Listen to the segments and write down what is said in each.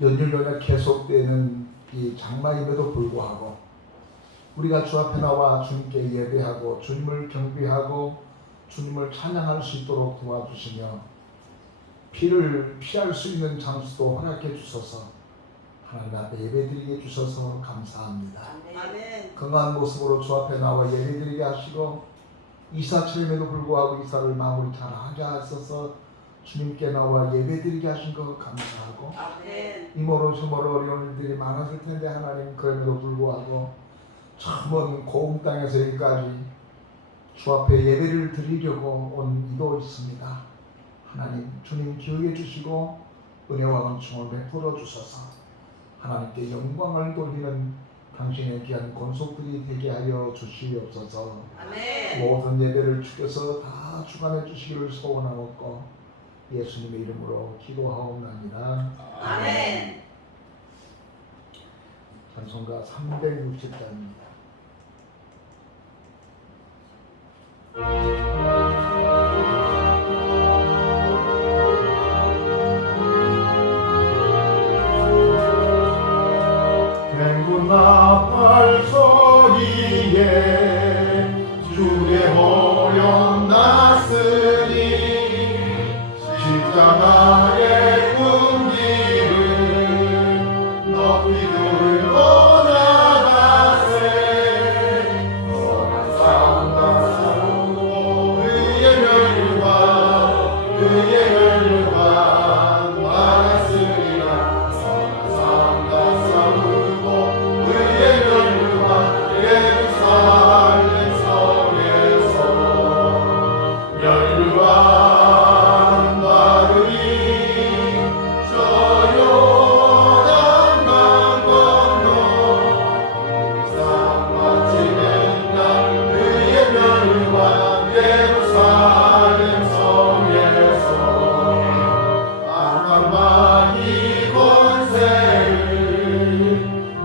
연일연일 계속되는 이 장마임에도 불구하고 우리가 주 앞에 나와 주님께 예배하고 주님을 경배하고 주님을 찬양할 수 있도록 도와주시며 피를 피할 수 있는 장소도 허락해 주셔서 하나님 앞에 예배드리게 주셔서 감사합니다. 아멘. 건강한 모습으로 주 앞에 나와 예배드리게 하시고 이사철임에도 불구하고 이사를 마무리 잘 하게 하셔서 주님께 나와 예배드리게 하신 것 감사하고 아멘. 이모로 저모로 어려운 일들이 많았을 텐데 하나님 그럼에도 불구하고 처음은 고운 땅에서 여기까지 주 앞에 예배를 드리려고 온 이도 있습니다. 하나님 주님 기억해 주시고 은혜와 은총을 베풀어 주셔서 하나님께 영광을 돌리는 당신의 귀한 권속들이 되게 하여 주시옵소서. 아멘. 모든 예배를 주께서 다 주관해 주시기를 소원하옵고 예수님의 이름으로 기도하옵나이다. 아멘. 찬송가 360장입니다. 나팔 소리에 주의 호령 났으니 십자가의 군기를 높이 들고 나가세 선한 삶과 싸우고 의의 멸류관 받았으리라 선한 삶과 싸우고 의의 멸류관 예루살렘 성에서 멸류관 받으리 저 요단강 건너 상 마치는 날 의의 멸류관 예루살렘 성에서 악한 마귀 권세를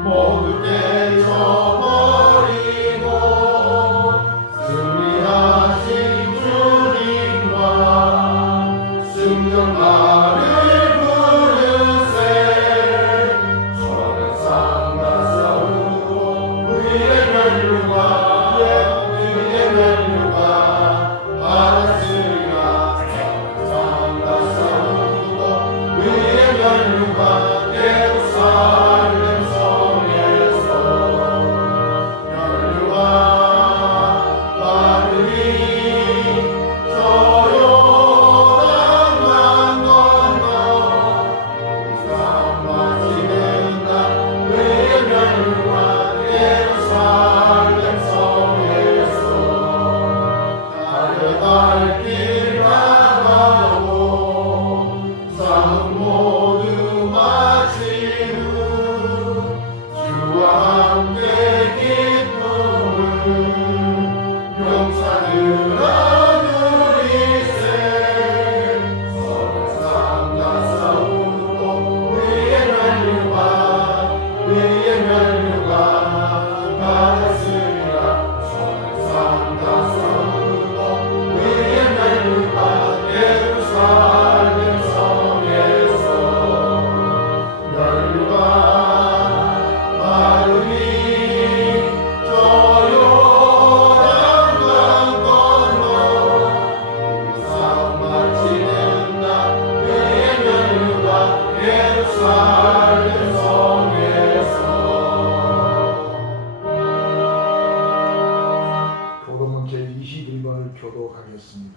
모두 깨쳐버리고 승리하신 주님과 승전가를 부르세 선한 삶과 싸우고 의의 멸류관 받았으리라 선한 삶과 싸우고 의의 멸류관 예루살렘 성에서 멸류관 받으리 저 요단강 건너 상 마치는 날 의의 멸류관 예루살렘 성에서 달려갈 길 나가고 싸움 모두 마친 후 주와 함께 기쁨을 용산을 얻으리세 선한 삶과 싸우고 의의 멸류관 받았으리라 선한 삶과 싸우고 의의 멸류관 예루살렘 성에서 멸류관 받으리 저 요단강 건너 상 마치는 날 의의 멸류관 예루살렘 성에서 교도문 제21번을 교도하겠습니다.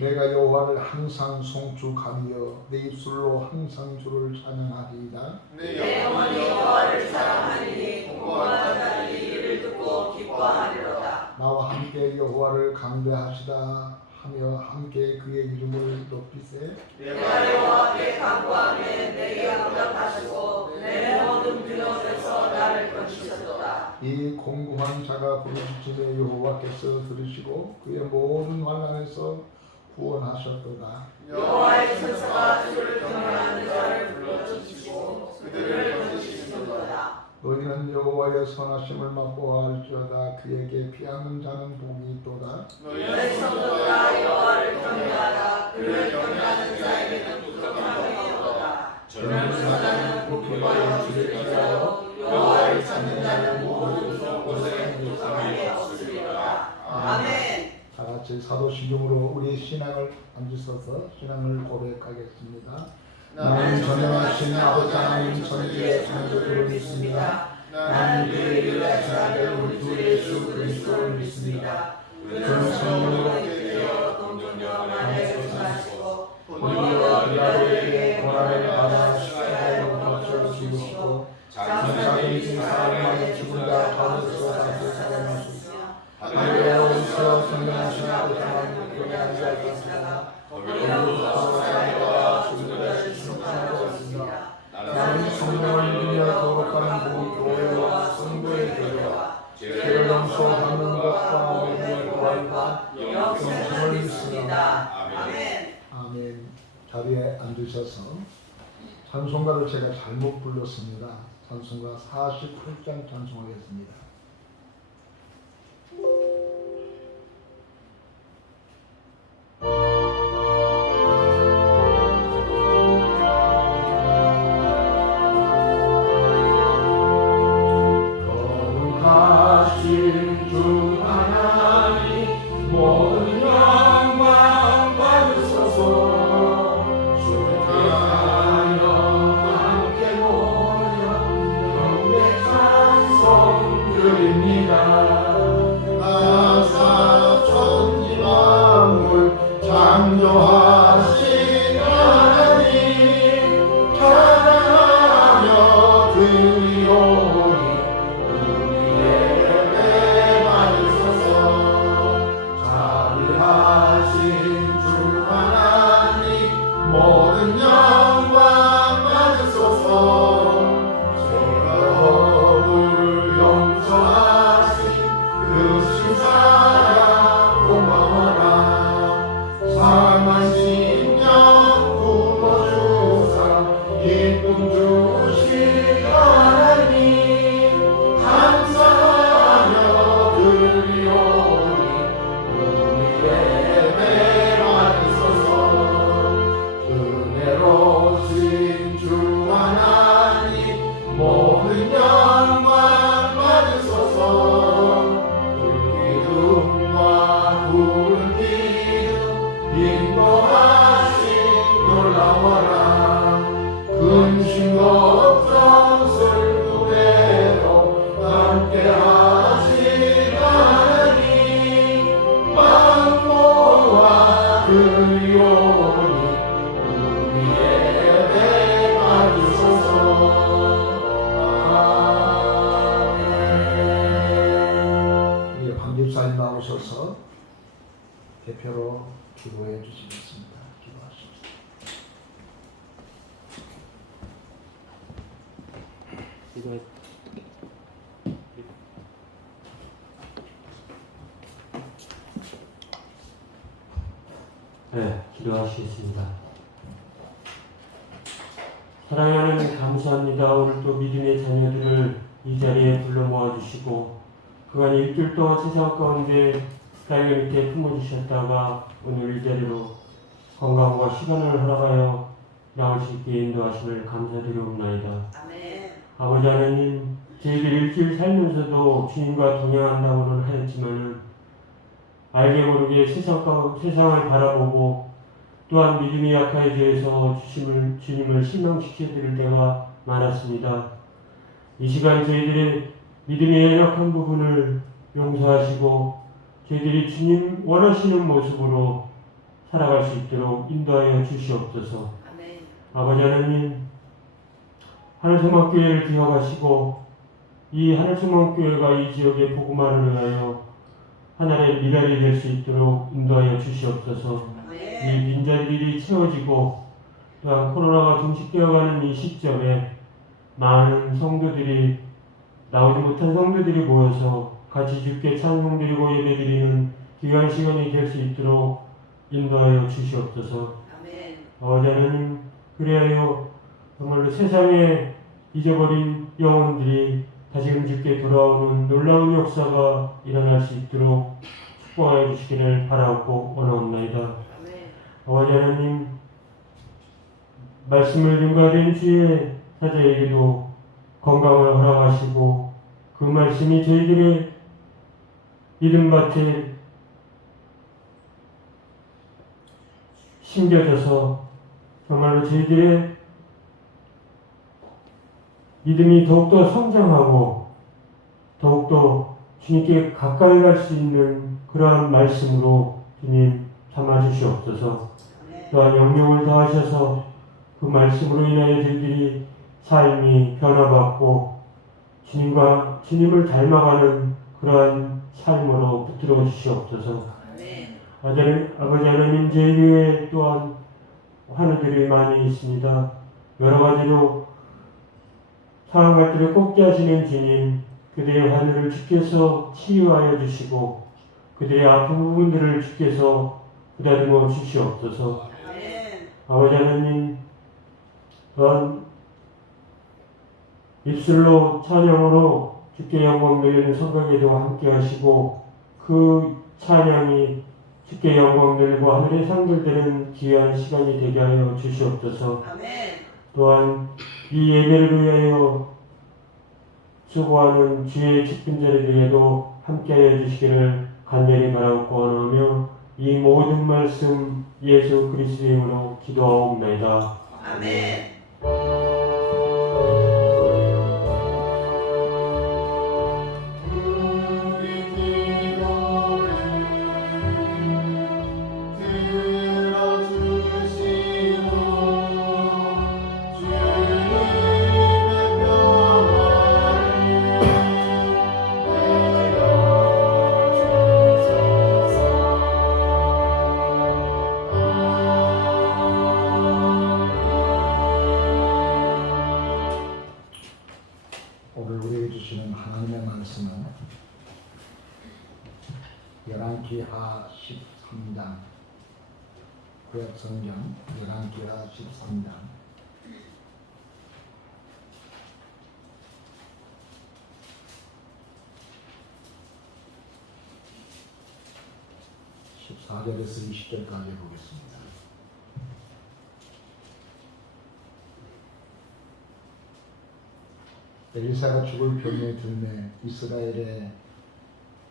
내가 여호와를 항상 송축하며 내 입술로 항상 주를 찬양하리이다. 내 영혼이 여호와를 사랑하리니 공고한 자들이 이를 듣고 기뻐하리로다. 나와 함께 여호와를 강대하시다 하며 함께 그의 이름을 높이세. 내가 여호와께 간구하매 내게 응답하시고 내 모든 두려움에서 나를 건지셨도다. 이 공고한 자가 부르짖음에 여호와께서 들으시고 그의 모든 환난에서 구원하셨도다. 여호와의 천사가 주를 경외하는 자를 불러주시고 그들을 건지시는도다. 너희는 여호와의 선하심을 맛보아 알지어다. 그에게 피하는 자는 복이 있도다. 너희 성도들아 여호와를 경외하라. 그를 경외하는 자에게는 부족함이 없도다. 젊은 자는 복과 영주를 피하여 여호와를 찾는 자는 모든 곳에 부족함이 없으리로다. 아멘. 다 같이 사도신경으로 우리 신앙을 앉으셔서 신앙을 고백하겠습니다. 나는 전능하신 아버지 하나님 천지의 창조주를 믿습니다. 나는 그의 유일하신 아들 우리 주 예수 그리스도를 믿습니다. 그는 성령으로 되어 동정녀 마리아에게 태어나시고 본디오 빌라도에게 고난을 받아 십자가에 못 박혀 죽으시고 장사된 지 사흘 만에 죽은 자 가운데서 다시 살아나셨으며 하늘에 오르셔 성령하신 아버지 하나님 교회 앉아 계시다가 거기로부터 사람과 죽은 자를 승천하고 있습니다. 나는 성령을 믿으며 거룩한 교회와 성도의 교회와 죄를 용서받는 것과 오늘 구원과 영생을 믿습니다. 아멘. 아멘. 자리에 앉으셔서 찬송가를 제가 잘못 불렀습니다. 찬송가 48장 찬송하겠습니다. 거룩하신 주 하나님 모든 영광 받으소서. 주께 하여 함께 모여 경배 찬송 드립니다. 나사 천지 만물 창조하신 하나님 찬양하며 드리오니 모든 영광 받으소서. 죄업을 용서하신 그 신사랑 고마워라. 상한 신령 부모 주사 기쁨 주신 하나님 감사하며 드리오니 우리 예배 받으소서. 은혜로우신 주 하나님 모든 영광 받으소서. 불기둥과 구름 기둥 인도하신 놀라워라. 근심 걱정 슬픔에도 함께하신 하나님 마음 모아 드리오니 예배 받으소서. 아멘. 우리 황집사님 나오셔서 대표로 기도해 주시겠습니다. 기도하십시오. 네, 기도하시겠습니다. 사랑하는 하나님 감사합니다. 오늘 또 믿음의 자녀들을 이 자리에 불러 모아주시고 그간 일주일 동안 세상 가운데 날개 밑에 품어주셨다가 오늘 이 자리로 건강과 시간을 허락하여 나올 수 있게 인도하심을 감사드리옵나이다. 아멘. 아버지 하나님, 저희들 일주일 살면서도 주님과 동행한다고는 하였지만은 알게 모르게 세상을 바라보고 또한 믿음이 약해져서 주님을 실망시켜드릴 때가 많았습니다. 이 시간 저희들의 믿음의 연약한 부분을 용서하시고 저희들이 주님 원하시는 모습으로 살아갈 수 있도록 인도하여 주시옵소서. 아멘. 아버지 하나님, 하늘소망교회를 기억하시고 이 하늘소망교회가 이 지역의 복음화를 위하여 하나님의 미랄이 될 수 있도록 인도하여 주시옵소서. 이 빈자리들이 채워지고 또한 코로나가 종식되어가는 이 시점에 많은 성도들이 나오지 못한 성도들이 모여서 같이 주께 찬송드리고 예배드리는 귀한 시간이 될 수 있도록 인도하여 주시옵소서. 아멘. 아버지 하나님, 그리하여 정말로 세상에 잊어버린 영혼들이 다시금 주께 돌아오는 놀라운 역사가 일어날 수 있도록 축복하여 주시기를 바라옵고 원하옵나이다. 아버지 하나님, 말씀을 윤가된 주의 사자에게도 건강을 허락하시고 그 말씀이 저희들의 믿음밭에 심겨져서 정말로 저희들의 믿음이 더욱더 성장하고 더욱더 주님께 가까이 갈 수 있는 그러한 말씀으로 주님 삼아주시옵소서. 또한 영령을 더하셔서 그 말씀으로 인하여 저희들이 삶이 변화받고 주님을 닮아가는 그러한 삶으로 붙들어 주시옵소서. 아버지 하나님, 제 교회에 또한 환우들이 많이 있습니다. 여러 가지로 상한 것들을 꼽게 하시는 주님, 그들의 환우를 주께서 치유하여 주시고 그들의 아픈 부분들을 주께서 부다듬어 주시옵소서. 아버지 하나님, 또한 입술로 찬양으로 주께 영광 돌리는 성경에도 함께 하시고 그 찬양이 주께 영광 돌리고 하늘의 상들 되는 귀한 시간이 되게 하여 주시옵소서. 또한 이 예배를 위하여 수고하는 주의 직분자들에게도 함께하여 주시기를 간절히 바라옵고 원하며 이 모든 말씀 예수 그리스도의 이름으로 기도하옵나이다. 아멘. 오늘 우리에게 주시는 하나님의 말씀은 열왕기하 13장, 구약성경 열왕기하 13장 14절에서 20절까지 보겠습니다. 엘리사가 죽을 병에 들매 이스라엘의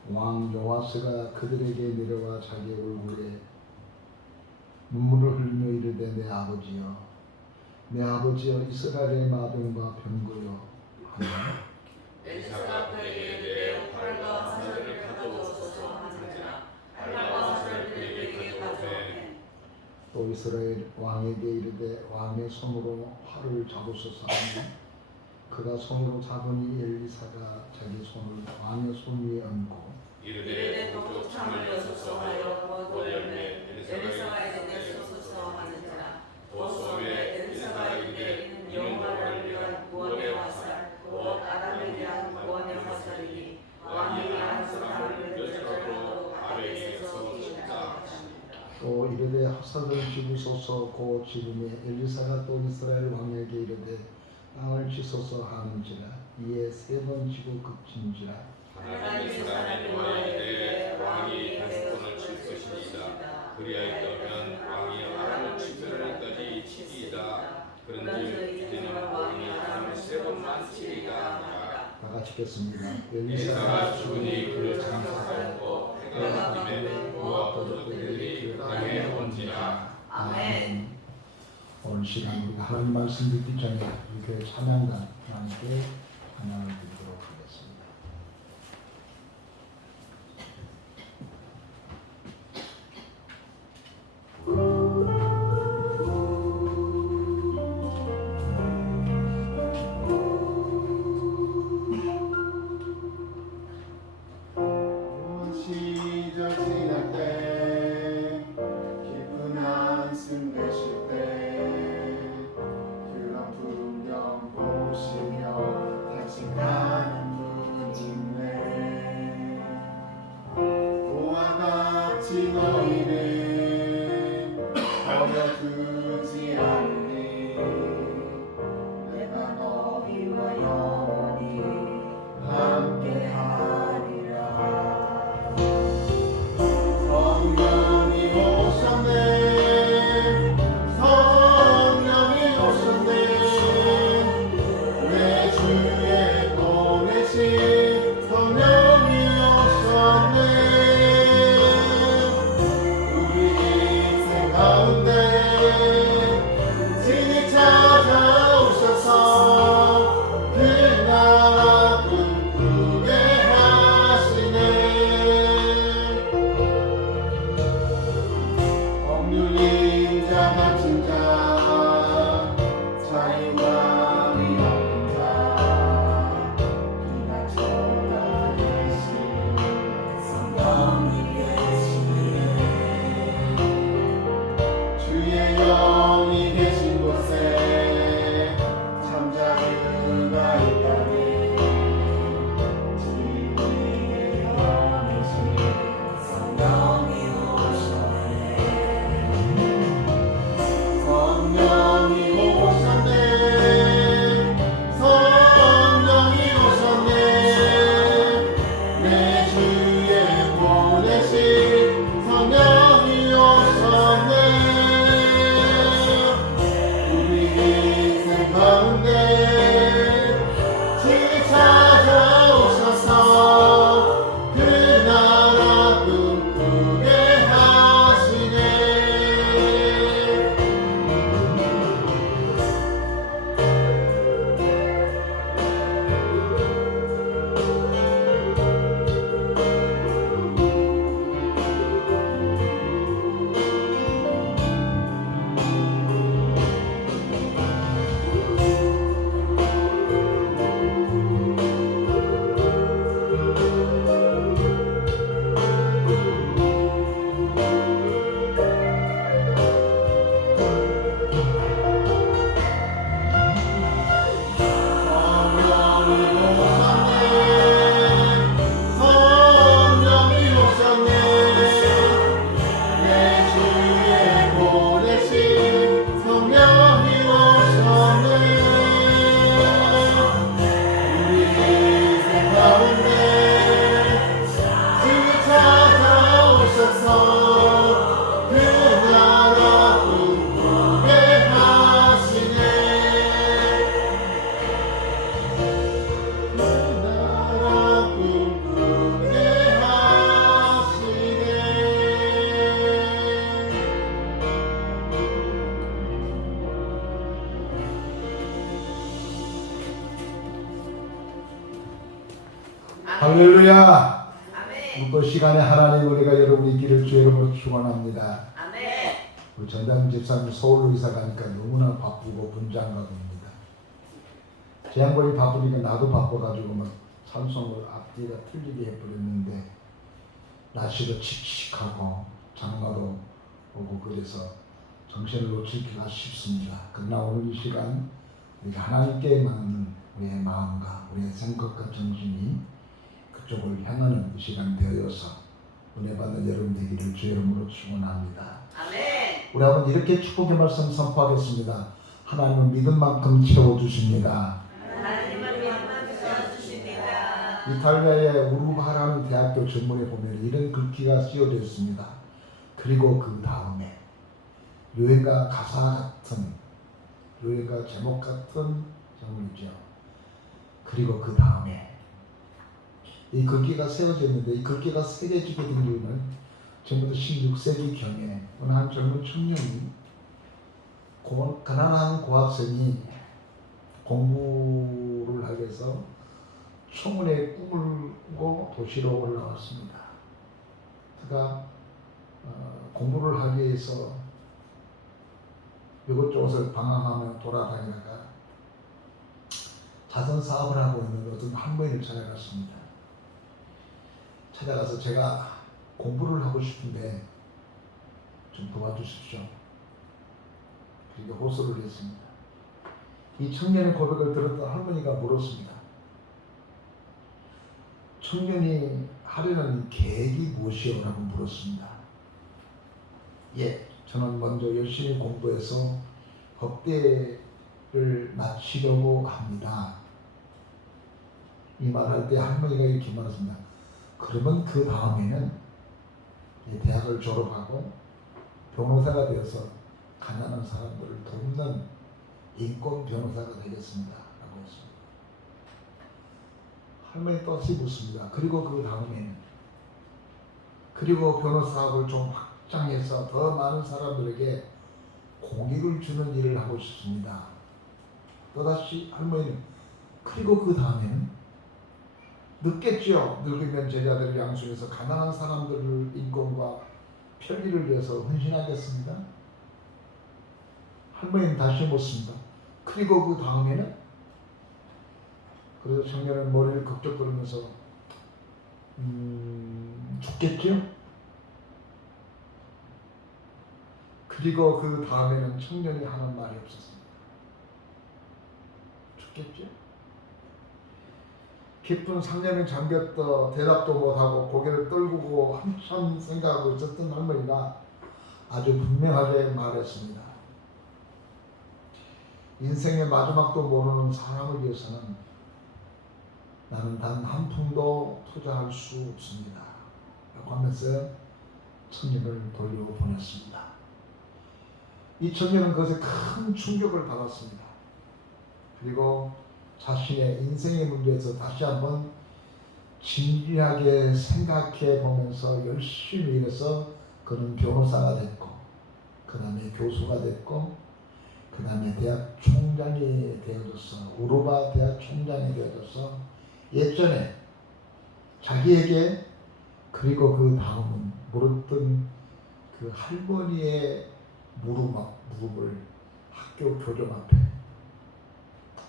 왕 요아스가 그들에게 내려와 자기 얼굴에 눈물을 흘리며 이르되 내 아버지여 이스라엘의 마병과 병거여 하며 엘리사가 그에게 이르되 활과 화살을 가져오소서 하는지라 활과 화살을 그에게 가져오매 또 이스라엘 왕에게 이르되 왕의 손으로 활을 잡으소서 하며 그가 손으로 잡으니 엘리사가 자기 손을 왕의 손 위에 얹고 이르되 동쪽 창을 여소서 하여 곧 열매 엘리사가 이르되 쏘소서 하는지라 도소에 엘리사가 이르되 이는 여호와를 위한 구원의 화살 곧 아람에 대한 구원의 화살이니 왕이 아람 사람을 몇 절로 아벨에서 죽자 하십니다. 또 이르되 화살을 집으소서 고 집으며 엘리사가 또 이스라엘 왕에게 이르되 땅을 치소서 하는지라 이에 세 번 치고 그친지라 하나님의 사람이 원하되 왕이 다시 손을 칠 것이니이다. 그리하였다면 왕이 아람을 치더라까지 치리이다. 그런즉 이제는 왕이 아람을 세 번만 치리이다 하니라. 다 같이 읽겠습니다. 엘리사가 죽으니 그를 장사하였고 해가 지매 그와 도적들이 그 땅에 온지라. 아멘. 오늘 시간 우리가 하나님 말씀 듣기 전에 우리 교회 찬양단 함께 찬양을 드리도록 하겠습니다. 시절 지날 때 깊은 한숨 내쉴 때 그런 풍경 보시며 탄식하는 분 있네. 그와 같이 너희를 버려두지 않으니 내가 너희와 영원히 할렐루야. 아멘. 또 시간에 하나님 은혜가 여러분의 길을 주 이름으로 축원합니다. 아멘. 우리 전담 집사님 서울로 이사 가니까 너무나 바쁘고 분장가 봅니다. 제 양반이 바쁘니까 나도 바빠가지고 막 찬송을 앞뒤가 틀리게 해버렸는데 날씨도 칙칙하고 장마도 오고 그래서 정신을 놓칠까 싶습니다. 그러나 오늘 이 시간 우리가 하나님께 맞는 우리의 마음과 우리의 생각과 정신이 그쪽을 향하는 이 시간 되어서 은혜 받는 여러분 되기를 주 이름으로 축원합니다. 아멘. 우리 한번 이렇게 축복의 말씀 선포하겠습니다. 하나님은 믿음 만큼 채워주십니다. 하나님은 믿음만 주십니다. 이탈리아의 우르바라는 대학교 전문에 보면 이런 글귀가 쓰여져 있습니다. 그리고 그 다음에 유행가 가사 같은 유행가 제목 같은 제목이죠. 그리고 그 다음에 이 글귀가 세워져 있는데 이 글귀가 새겨지게 된 이유는 전부터 16세기 경에 어느 한 젊은 청년이 가난한 고학생이 공부를 하기 위해서 청운의 꿈을 꾸고 도시로 올라왔습니다. 그가 공부를 하기 위해서 이것저것을 방황하며 돌아다니다가 자선 사업을 하고 있는 어떤 한부인을 찾아갔습니다. 찾아가서 제가 공부를 하고 싶은데 좀 도와주십시오. 그리고 호소를 했습니다. 이 청년의 고백을 들었던 할머니가 물었습니다. 청년이 하려는 계획이 무엇이오? 라고 물었습니다. 예, 저는 먼저 열심히 공부해서 법대를 마치려고 합니다. 이 말할 때 할머니가 이렇게 말했습니다. 그러면 그 다음에는 대학을 졸업하고 변호사가 되어서 가난한 사람들을 돕는 인권 변호사가 되겠습니다. 라고 했습니다. 할머니 또다시 묻습니다. 그리고 그 다음에는 그리고 변호사학을 좀 확장해서 더 많은 사람들에게 공익을 주는 일을 하고 싶습니다. 또다시 할머니는 그리고 그 다음에는 늦겠죠. 늙으면 제자들을 양육해서 가난한 사람들을 인권과 편리를 위해서 헌신하겠습니다. 할머니는 다시 묻습니다. 그리고 그 다음에는 그래서 청년은 머리를 걱적거리면서 죽겠죠? 그리고 그 다음에는 청년이 하는 말이 없었습니다. 죽겠죠? 깊은 상념에 잠겼다 대답도 못하고 고개를 떨구고 한참 생각하고 있었던 할머니가 아주 분명하게 말했습니다. 인생의 마지막도 모르는 사람을 위해서는 나는 단 한 푼도 투자할 수 없습니다. 라고 하면서 청년을 돌려보냈습니다. 이 청년은 그것에 큰 충격을 받았습니다. 그리고 자신의 인생의 문제에서 다시 한번 진지하게 생각해 보면서 열심히 일해서 그는 변호사가 됐고 그 다음에 교수가 됐고 그 다음에 대학 총장이 되어져서 우르바 대학 총장이 되어져서 예전에 자기에게 그리고 그 다음은 물었던 그 할머니의 무릎을 학교 교정 앞에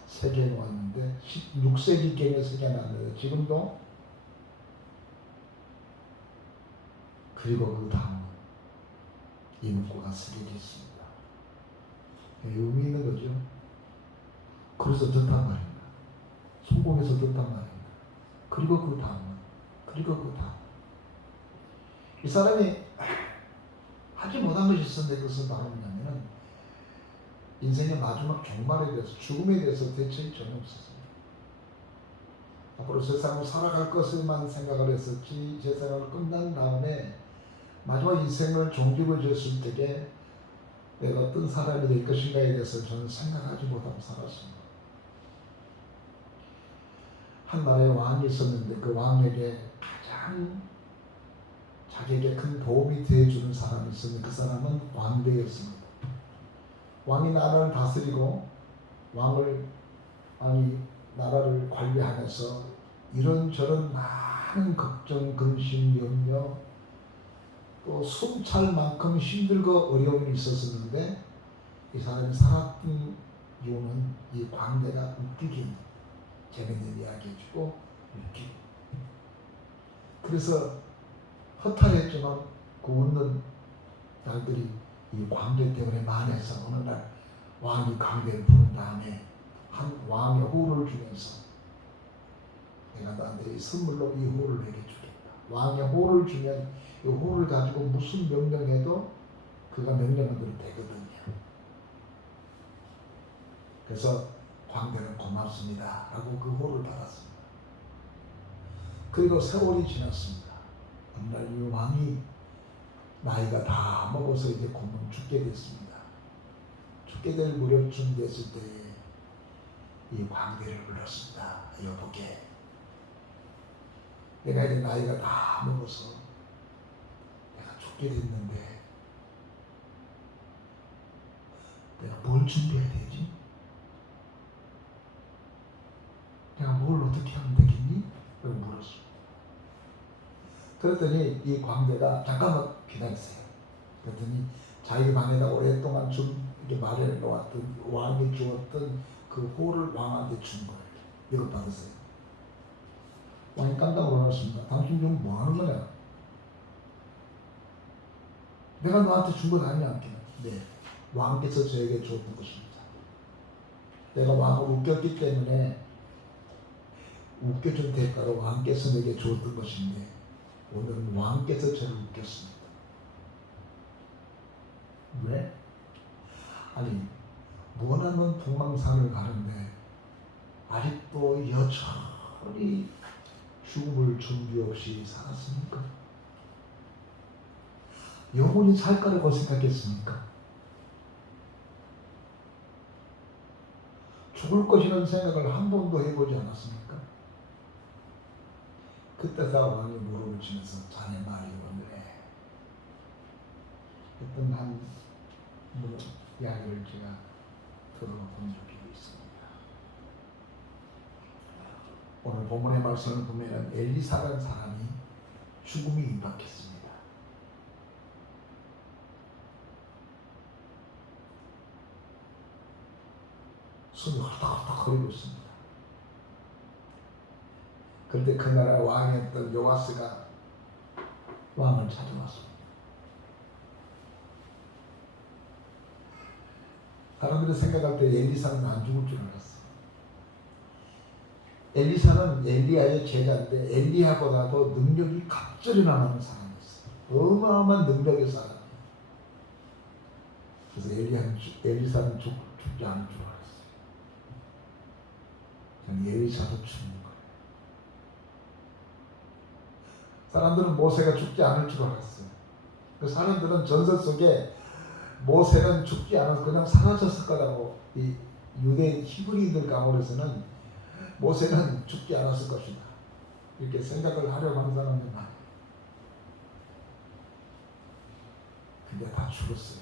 새겨놓았는데 16세기경에 새겨놨는데 지금도 그리고 그 다음은 이 문구가 새겨져 있습니다. 의미 있는 거죠. 그래서 듣단 말입니다. 성공해서 듣단 말입니다. 그리고 그 다음은 그리고 그 다음 이 사람이 하지 못한 것이 있었는데 그것은 바로 뭐냐면 인생의 마지막 종말에 대해서 죽음에 대해서 대책이 전혀 없었습니다. 앞으로 세상을 살아갈 것을만 생각을 했었지 제 생활을 끝난 다음에 마지막 인생을 종집을 지었을 때에 내가 어떤 사람이 될 것인가에 대해서 저는 생각하지 못하고 살았습니다. 한 나라에 왕이 있었는데 그 왕에게 가장 자기에게 큰 도움이 되어주는 사람이 있었는데 그 사람은 왕대였습니다. 왕이 나라를 다스리고 왕이 나라를 관리하면서 이런저런 많은 걱정, 근심, 염려, 또 숨찰 만큼 힘들고 어려움이 있었었는데 이 사람이 살았던 이유는 이 광대가 웃기게 재밌는 이야기 해주고 웃기고, 그래서 허탈했지만 그 웃는 날들이 이 광대 때문에 만해서 어느 날 왕이 광대를 부른 다음에 한 왕의 호를 주면서 내가 너한테 선물로 이 호를 내게 주겠다. 왕의 호를 주면 이 호를 가지고 무슨 명령해도 그가 명령한 대로 되거든요. 그래서 광대는 고맙습니다 라고 그 호를 받았습니다. 그리고 세월이 지났습니다. 어느 날 이 왕이 나이가 다 먹어서 이제 곧 죽게 됐습니다. 죽게 될 무렵쯤 됐을 때에 이 광대를 불렀습니다. 여보게, 내가 이제 나이가 다 먹어서 내가 죽게 됐는데 내가 뭘 준비해야 되지? 내가 뭘 어떻게 하면 되겠니? 라고 물었어. 그랬더니 이 광대가 잠깐만 기다리세요. 그랬더니 자기 방에다 오랫동안 이렇게 마련해 놓았던 왕이 주었던 그 호를 왕한테 준 거예요. 이거 받으세요. 왕이 깜짝 놀랐습니다. 당신 지금 뭐 하는 거냐? 내가 너한테 준 건 아니야. 네, 왕께서 저에게 줬던 것입니다. 내가 왕을 웃겼기 때문에 웃겨준 대가로 왕께서 내게 줬던 것인데 오늘은 왕께서 저를 웃겼습니다. 왜? 아니, 원하는 동망산을 가는데 아직도 여전히 죽음을 준비 없이 살았습니까? 영원히 살 거라고 생각했습니까? 죽을 것이라는 생각을 한 번도 해보지 않았습니까? 그때 다 왕이 무릎을 치면서 자네 말이 옳네 했던 한 이야기를 제가 들어본 적이 있습니다. 오늘 본문의 말씀을 보면 엘리사라는 사람이 죽음이 임박했습니다. 손이 헐떡헐떡 거리고 있습니다. 그런데 그 나라 왕이었던 요아스가 왕을 찾아왔습니다. 사람들이 생각할 때 엘리사는 안 죽을 줄 알았어. 엘리사는 엘리야의 제자인데 엘리야보다도 능력이 갑절이 남는 사람이었어요. 어마어마한 능력의 사람이에요. 그래서 엘리사는 죽지 않을 줄 알았어요. 그냥 엘리사도 죽는 거예요. 사람들은 모세가 죽지 않을 줄 알았어요. 그 사람들은 전설 속에 모세는 죽지 않아서 그냥 사라졌을 거라고, 이 유대 히브리인들 가운데서는 모세는 죽지 않았을 것이다 이렇게 생각을 하려고 하는 사람들 많아요. 근데 다 죽었어요.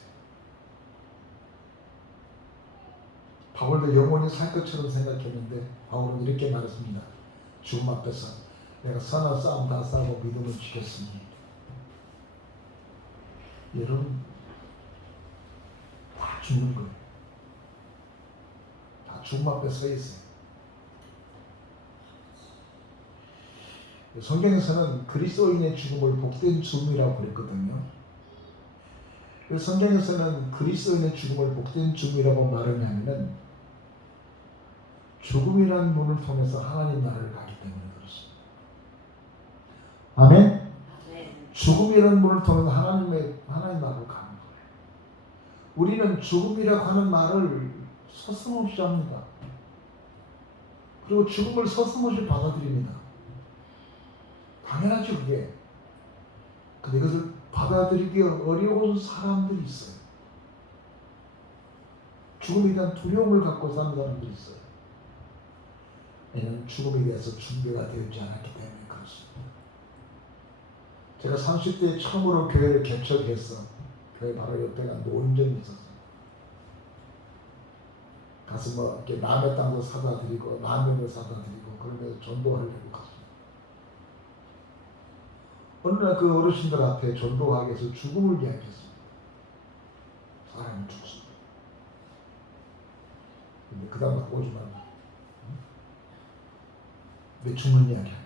바울도 영원히 살 것처럼 생각했는데 바울은 이렇게 말했습니다. 죽음 앞에서 내가 선한 싸움 다 싸우고 믿음을 지켰으니. 여러분, 다 죽는 거예요. 다 죽음 앞에 서 있어요. 성경에서는 그리스도인의 죽음을 복된 죽음이라고 그랬거든요. 성경에서는 그리스도인의 죽음을 복된 죽음이라고 말하냐면은 죽음이라는 문을 통해서 하나님 나라를 가기 때문에 그렇습니다. 아멘? 죽음이라는 문을 통해서 하나님 나라를 가는 거예요. 우리는 죽음이라고 하는 말을 서슴없이 합니다. 그리고 죽음을 서슴없이 받아들입니다. 당연하죠, 그게. 근데 이것을 받아들이기 어려운 사람들이 있어요. 죽음에 대한 두려움을 갖고 사는 사람들이 있어요. 왜냐하면 죽음에 대해서 준비가 되지 않았기 때문에 그렇습니다. 제가 30대에 처음으로 교회를 개척해서 교회 바로 옆에가 노인정이 있었어요. 가서 뭐 이렇게 남의 땅도 사다 드리고 라면을 사다 드리고 그러면서 전도하려고 갔어요. 어느 날 그 어르신들 앞에 전도하기 위해서 죽음을 이야기했습니다. 사람이 죽습니다. 근데 그 다음부터 오지 말고 왜 죽는 이야기 하나.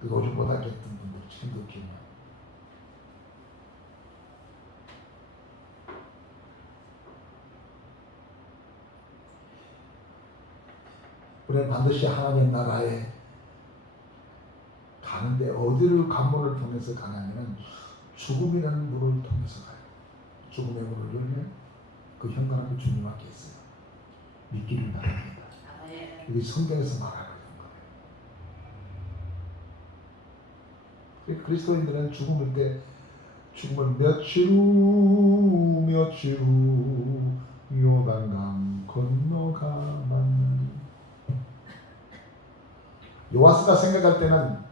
그 오지 못하게 했던 분들 지금도 기억나요. 우리는 반드시 하나님 나라에 가는데 어디를 관문을 통해서 가냐면 죽음이라는 문을 통해서 가요. 죽음의 문을 열면 그 현관앞에 주님 앞에 있어요. 믿기를 바랍니다. 이게 성경에서 말하고 있는 거예요. 그리스도인들은 죽음일 때 죽음을 며칠 후 요단강 건너가만. 요아스가 생각할 때는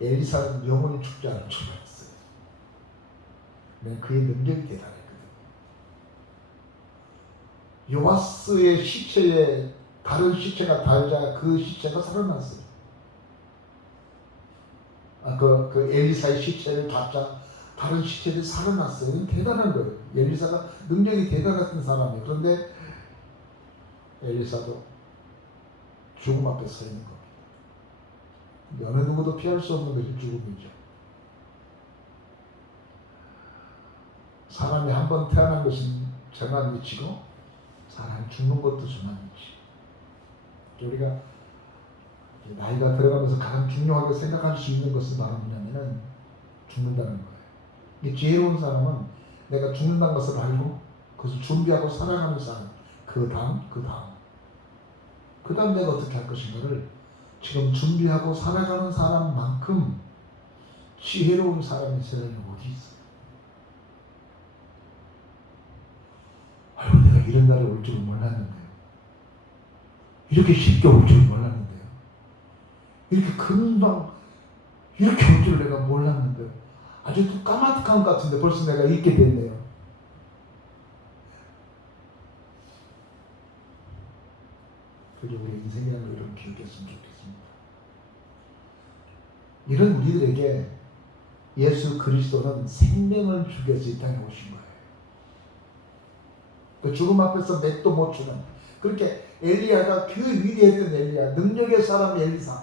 엘리사는 영원히 죽지 않을 줄 알았어요. 그의 능력이 대단했거든요. 요아스의 시체에 다른 시체가 닿자 그 시체가 살아났어요. 그 엘리사의 시체를 닿자 다른 시체들이 살아났어요. 대단한 거예요. 엘리사가 능력이 대단했던 사람이에요. 그런데 엘리사도 죽음 앞에 서 있는 겁니다. 어느 누구도 피할 수 없는 것이 죽음이죠. 사람이 한 번 태어난 것은 정한 위치고 사람이 죽는 것도 정한 위치. 우리가 나이가 들어가면서 가장 중요하게 생각할 수 있는 것은 바로 뭐냐면 죽는다는 거예요. 이 지혜로운 사람은 내가 죽는다는 것을 알고 그것을 준비하고 살아가는 사람. 그 다음 내가 어떻게 할 것인가를 지금 준비하고 살아가는 사람만큼 지혜로운 사람이 세상에 어디 있어요? 아유, 내가 이런 날이 올 줄은 몰랐는데요. 이렇게 쉽게 올 줄은 몰랐는데요. 이렇게 금방 이렇게 올 줄 내가 몰랐는데요. 아주 까마득한 것 같은데 벌써 내가 있게 됐네요. 그리고 우리 인생이라는 걸 이런 기억했으면 좋겠습니다. 이런 우리들에게 예수 그리스도는 생명을 주기 위해서 이 땅에 오신 거예요. 그 죽음 앞에서 맷도 못 주는, 그렇게 엘리야가 그 위대했던 엘리야, 능력의 사람 엘리사,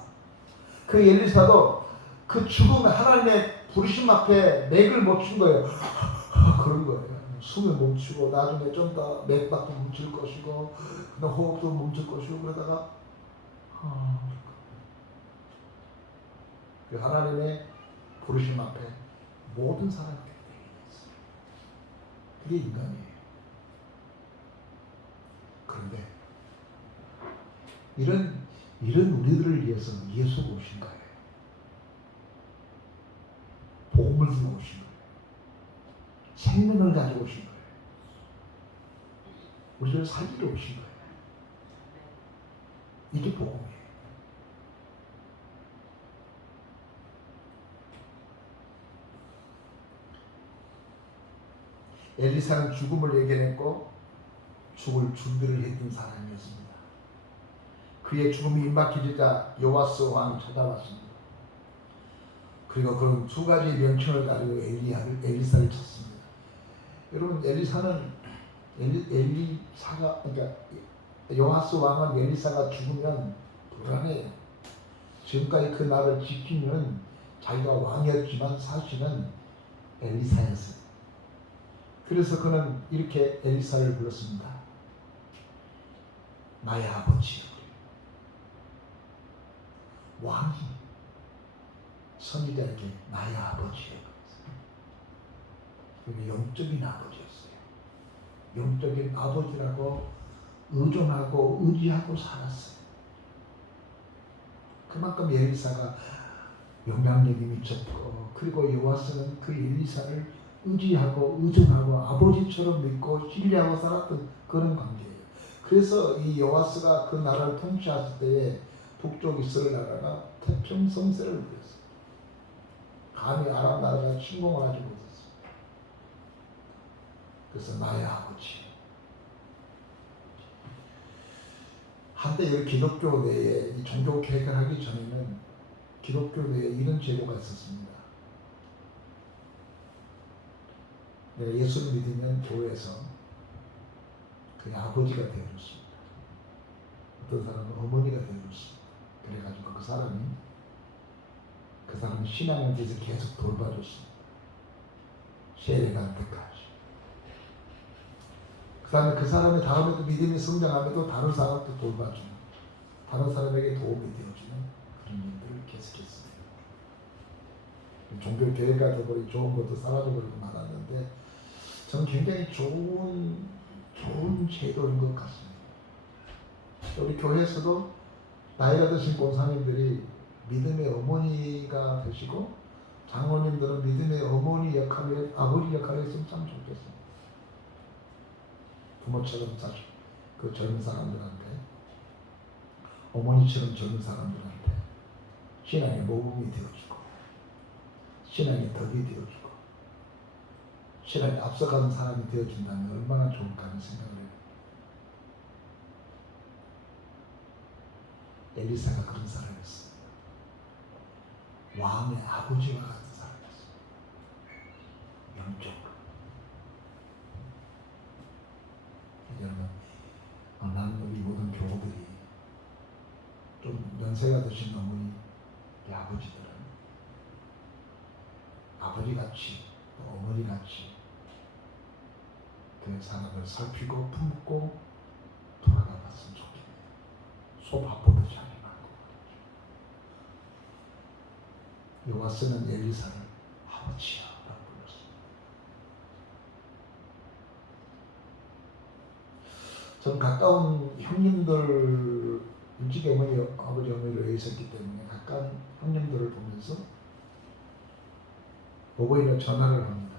그 엘리사도 그 죽음 하나님의 부르심 앞에 맥을 못 춘 거예요. 그런 거예요. 숨을 멈추고 나중에 좀 더 맥박도 멈출 것이고 그다음 호흡도 멈출 것이고 그러다가 그 하나님의 부르심 앞에 모든 사람이 되겠어요. 그게 인간이에요. 그런데 이런 우리들을 위해서 예수가 오신 거예요. 복음을 들고 오신 거예요. 생명을 가지고 오신 거예요. 우리를 살리러 오신 거예요. 이게 복음이에요. 엘리사는 죽음을 예견했고 죽을 준비를 했던 사람이었습니다. 그의 죽음이 임박해지자 요아스 왕이 찾아왔습니다. 그리고 그런 두 가지 명칭을 가지고 엘리사를 쳤습니다. 여러분, 엘리사가 그러니까 요아스 왕은 엘리사가 죽으면 불안해요. 지금까지 그 나라를 지키면 자기가 왕이었지만 사실은 엘리사였어요. 그래서 그는 이렇게 엘리사를 불렀습니다. 나의 아버지요. 왕이 선지자에게 나의 아버지요. 그게 영적인 아버지였어요. 영적인 아버지라고 의존하고 의지하고 살았어요. 그만큼 엘리사가 영향력이 미쳤고, 그리고 요아스는 그 엘리사를 의지하고 의존하고 아버지처럼 믿고 신뢰하고 살았던 그런 관계예요. 그래서 이 요아스가 그 나라를 통치했을 때에 북쪽 이스라엘 나라가 태평성세를 누렸어요. 감히 아람 나라가 침공을 하지 못했어요. 그래서 나의 아버지. 한때 이 기독교 내에 이 종교 개혁을 하기 전에는 기독교 내에 이런 제도가 있었습니다. 내가 예수를 믿으면 교회에서 그의 아버지가 되어줬습니다. 어떤 사람은 어머니가 되어줬습니다. 그래가지고 그 사람은 신앙에 대해서 계속 돌봐줬습니다. 세례갈 때까지. 그 다음에 그 사람의 다음에도 믿음이 성장하면도 다른 사람도 돌봐주는, 다른 사람에게 도움이 되어주는 그런 일들을 계속했습니다. 종교 교회가 되어버리 좋은 것도 사라져버리고 말았는데 저는 굉장히 좋은 제도인 것 같습니다. 우리 교회에서도 나이가 드신 권사님들이 믿음의 어머니가 되시고 장로님들은 믿음의 어머니 역할을, 아버지 역할을 했으면 참 좋겠습니다. 부모처럼 자식, 그 젊은 사람들한테, 어머니처럼 젊은 사람들한테 신앙의 모범이 되어주고, 신앙의 덕이 되어주고, 신앙에 앞서가는 사람이 되어준다면 얼마나 좋을까 하는 생각을 해요. 엘리사가 그런 사람이었습니다. 왕의 아버지와 같은 사람이었습니다. 영적으로. 여러분, 나는 우리 모든 교우들이 좀 연세가 드신 어머니, 아버지들은 아버지같이 또 어머니같이 그 사람을 살피고 품고 돌아가 봤으면 좋겠네요. 소 밥보듯이 하지 말고. 요아스는 엘리사를 아버지야라고 불렀습니다. 전 가까운 형님들, 일찍 아버지 어머니로 있었기 때문에 가까운 형님들을 보면서 어버이날 전화를 합니다.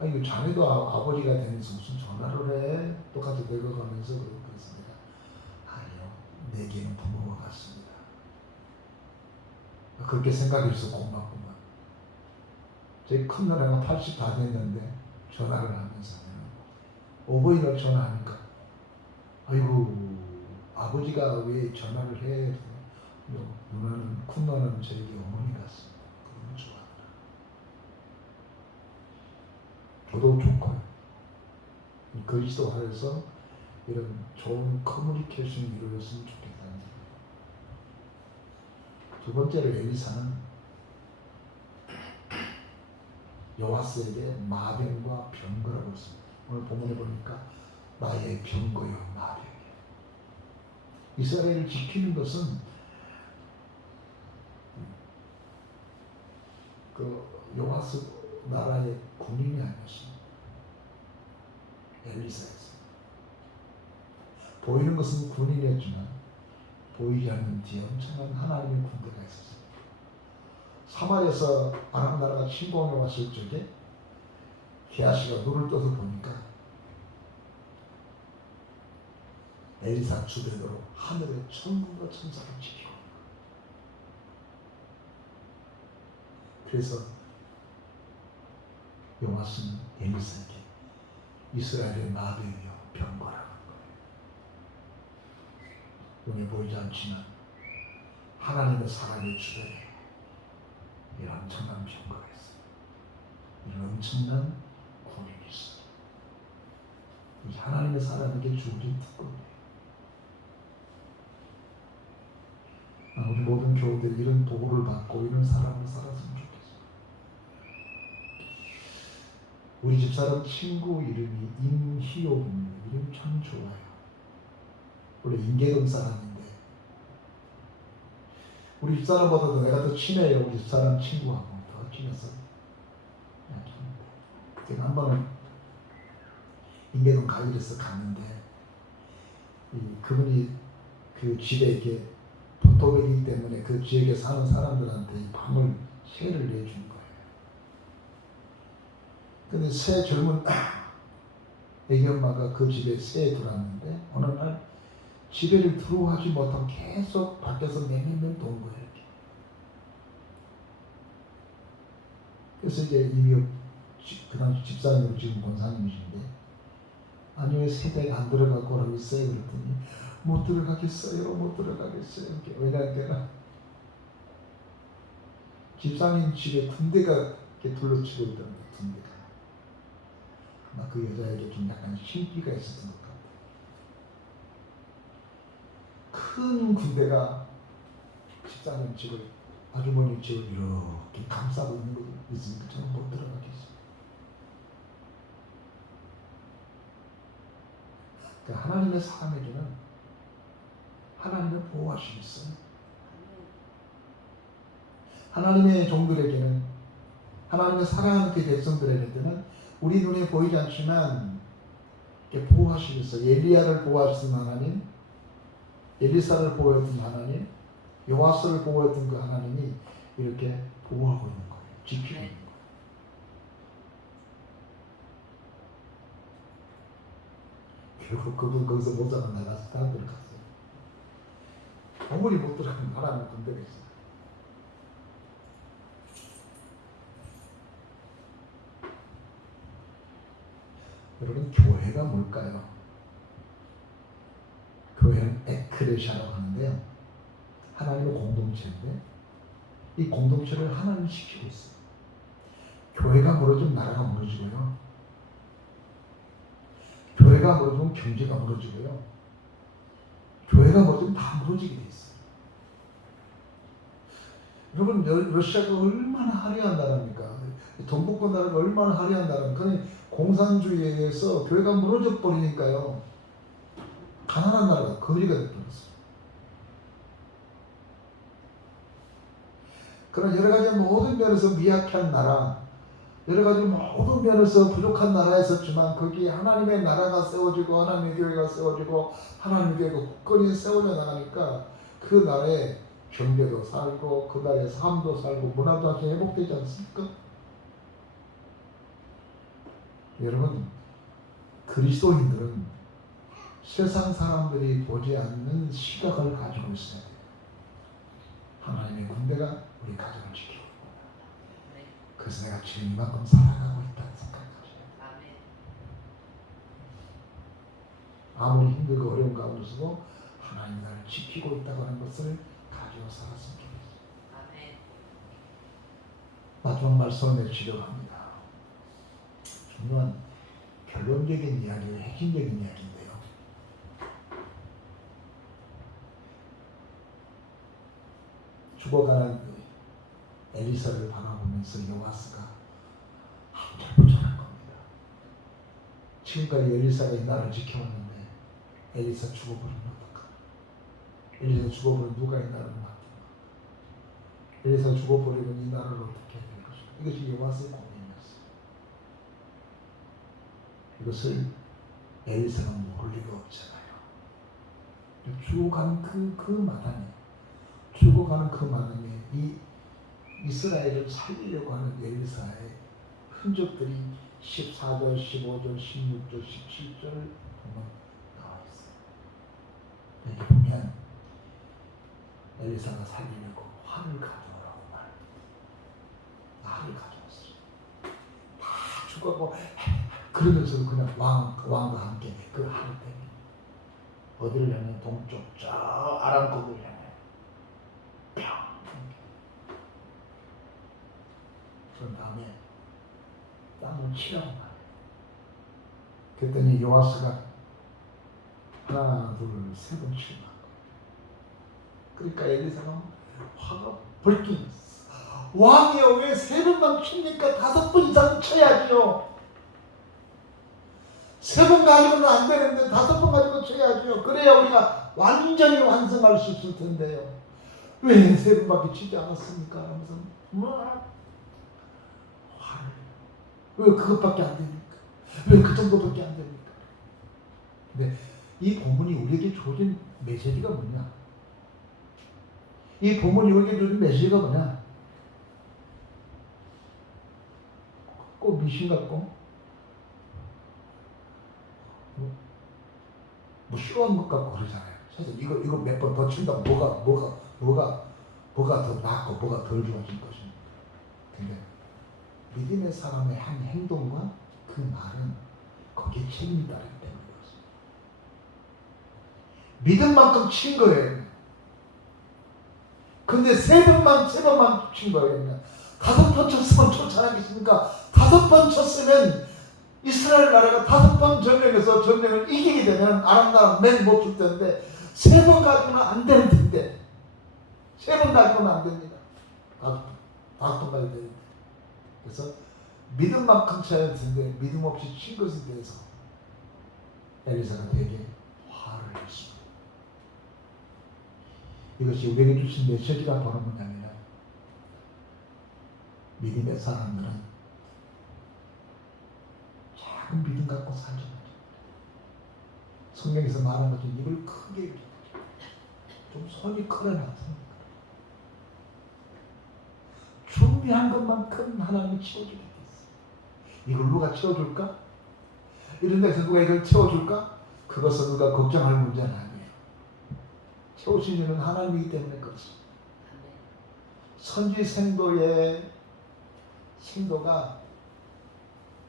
이거 자네도 아버지가 되면서 무슨 전화를 해? 똑같이 늙어가면서 그래서 내가 아니요, 내게는 부모가 같습니다. 그렇게 생각해서 고맙구만. 제 큰 누나가 80 다 됐는데 전화를 하면서 어버이날 전화하니까 아이고 아버지가 왜 전화를 해? 누나는, 큰 누나는 저에게 어머니 같습니다. 그러면 좋아하더라. 저도 좋고요. 그리스도안에서 이런 좋은 커뮤니케이션이 이루어졌으면 좋겠다는 생각. 두 번째로 엘리사는 요아스에게 마병과 병거라고 했습니다. 오늘 본문에 보니까 나의 병거요 마병이요. 이스라엘을 지키는 것은 그 요아스 나라의 군인이 아니었습니다. 엘리사였습니다. 보이는 것은 군인이었지만 보이지 않는 뒤에 엄청난 하나님의 군대가 있었습니다. 사마리아에서 아람 나라가 침공해 왔을 적에 게하시가 눈을 떠서 보니까 엘리사 주변으로 하늘의 천군과 천사를 지키고, 그래서 요아스는 엘리사에게 이스라엘의 마병이요 병거라고 한 거예요. 눈에 보이지 않지만 하나님의 사랑의 주변에 이런 엄청난 병거가 있어요. 이런 엄청난 군인이 있어요. 이 하나님의 사람에게 주어진 특권이에요. 우리 모든 교우들이 이런 도구를 받고 이런 사람을 살았으면 좋겠어요. 우리 집사람 친구 이름이 임희옥입니다. 이름 참 좋아요. 원래 인계동 사람인데 우리 집사람보다도 내가 더 친해요. 우리 집사람 친구하고 더 친해서 제가 한 번은 인계동 가을에서 갔는데 그분이 그 집에 이렇게 보톡이기 때문에 그 지역에 사는 사람들한테 이 밤을 세를 내준 거예요. 근데 새 젊은 애기 엄마가 그 집에 새에 들어왔는데 어느 날 집에를 들어오지 못하고 계속 밖에서 맹맹맹 돈 거예요. 이렇게. 그래서 이제 이미 그 당시 집사님으로 지금 권사님이신데 아니 왜 새댁 안 들어가고 라고 있어요? 그랬더니 못 들어가겠어요. 못 들어가겠어요. 왜냐하면 집사님 집에 군대가 이렇게 둘러치고 있다는 거예요. 군대가. 아마 그 여자에게 좀 약간 신기가 있었던 것 같아요. 큰 군대가 집사님 집을, 아주머니 집을 이렇게 감싸고 있는 거 있으니까 저는 못 들어가겠어요. 그러니까 하나님의 사람에게는 하나님의 보호하심이 있어요. 하나님의 종들에게는, 하나님의 사랑하는 그 백성들에게는 우리 눈에 보이지 않지만 이렇게 보호하심이 있어요. 엘리야를 보호하신 하나님, 엘리사를 보호했던 하나님, 요아스를 보호했던 그 하나님이 이렇게 보호하고 있는 거예요. 지키고 있는 거예요. 결국 그분 거기서 모자가 나가서 다른 데로 갔어요. 아무리 못 들어가면 하나님 군대가 있어요. 여러분, 교회가 뭘까요? 교회는 에크레시아라고 하는데요. 하나님의 공동체인데 이 공동체를 하나님이 지키고 있어요. 교회가 무너지면 나라가 무너지고요. 교회가 무너지면 경제가 무너지고요. 교회가 무너지면 다 무너지게 돼 있어요. 여러분, 러시아가 얼마나 화려한 나라입니까? 동북권 나라가 얼마나 화려한 나라입니까? 공산주의에 의해서 교회가 무너져 버리니까요. 가난한 나라가 거리가 되어버렸어요. 그런 여러 가지 모든 면에서 미약한 나라, 여러 가지 모든 면에서 부족한 나라였었지만 거기에 하나님의 나라가 세워지고 하나님의 교회가 세워지고 하나님의 교회가 굳건히 세워져 나가니까 그 나라에 경제도 살고 그 나라의 삶도 살고 문화도 아주 회복되지 않습니까? 여러분, 그리스도인들은 세상 사람들이 보지 않는 시각을 가지고 있어야 돼요. 하나님의 군대가 우리 가정을 지키고 그래서 내가 지금 이만큼 살아가고 있다는 생각을 가져요. 아무리 힘들고 어려운 가운데서도 하나님이 나를 지키고 있다고 하는 것을 가지고 살았으면 좋겠어요. 마지막 말씀을 내치려고 합니다. 중요한 결론적인 이야기예요. 핵심적인 이야기인데요. 죽어가는 엘리사를 바라보면서 요아스가 한참 잘한 겁니다. 지금까지 엘리사가 이 나라를 지켜왔는데 엘리사 죽어버리면 어떡하? 엘리사 죽어버리면 누가 이 나라를 맡기나? 엘리사 죽어버리면 이 나라를 어떻게 해야 될 것인가? 이것이 요아스의 고민이었어요. 이것을 엘리사가 모를 리가 없잖아요. 죽어가는 그 마당에, 죽어가는 그 마당에 이 이스라엘을 살리려고 하는 엘리사의 흔적들이 14절, 15절, 16절, 17절을 보면 나와 있어요. 여기 보면 엘리사가 살리려고 활을 가져오라고 말합니다. 활을 가져왔어요. 다 죽어고 그러면서 그냥 왕과 함께 그 활을 때문에 어디를 향해? 동쪽 저 아람국을 향해 뿅. 그런 다음에 땅을 치라고 말해요. 그랬더니 요아스가 하나 둘 세 번 치는 거예요. 그러니까 엘리사가 화가 벌긴 왕이여 왜 세 번만 칩니까? 5번 이상 쳐야지요. 3번 가지고는 안 되는데 5번 가지고 쳐야지요. 그래야 우리가 완전히 완성할 수 있을 텐데요. 왜 3번밖에 치지 않았습니까? 하면서 화를 왜 그것밖에 안 됩니까? 왜 그 정도밖에 안 됩니까? 근데 이 본문이 우리에게 주어진 메시지가 뭐냐? 이 본문이 우리에게 주어진 메시지가 뭐냐? 꼭 미신 같고 뭐 쉬운 것 같고 그러잖아요. 사실 이거 몇 번 더 친다고 뭐가 더 낫고 뭐가 덜 좋아질 것입니다. 근데 믿음의 사람의 한 행동과 그 말은 거기에 책임이 따르기 때문에 그렇습니다. 믿음만큼 친 거예요. 근데 세 번만 친 거예요. 5번 쳤으면 쫓아나겠습니까? 5번 쳤으면 이스라엘 나라가 5번 전쟁에서 전쟁을 이기게 되면 아람 나라 맨 못 줄 텐데 3번 가지고는 안 되는 텐데 3번 가지고는 안 됩니다. 5번 가지고 되는데 그래서 믿음만큼 쳐야 되는데 믿음 없이 친 것에 대해서 엘리사가 되게 화를 냈습니다. 이것이 우리에게 주신 메시지가 바로 뭐냐면 믿음의 사람들은 작은 믿음 갖고 살지 못해요. 성경에서 말하는 것처럼 입을 크게 열고 좀 손이 크거나 준비한 것만큼 하나님이 채워주게 돼 있어요. 이걸 누가 채워줄까? 이런 데서 누가 이걸 채워줄까? 그것은 누가 걱정할 문제는 아니에요. 채우시는 하나님이기 때문에 그렇습니다. 선지 생도의 생도가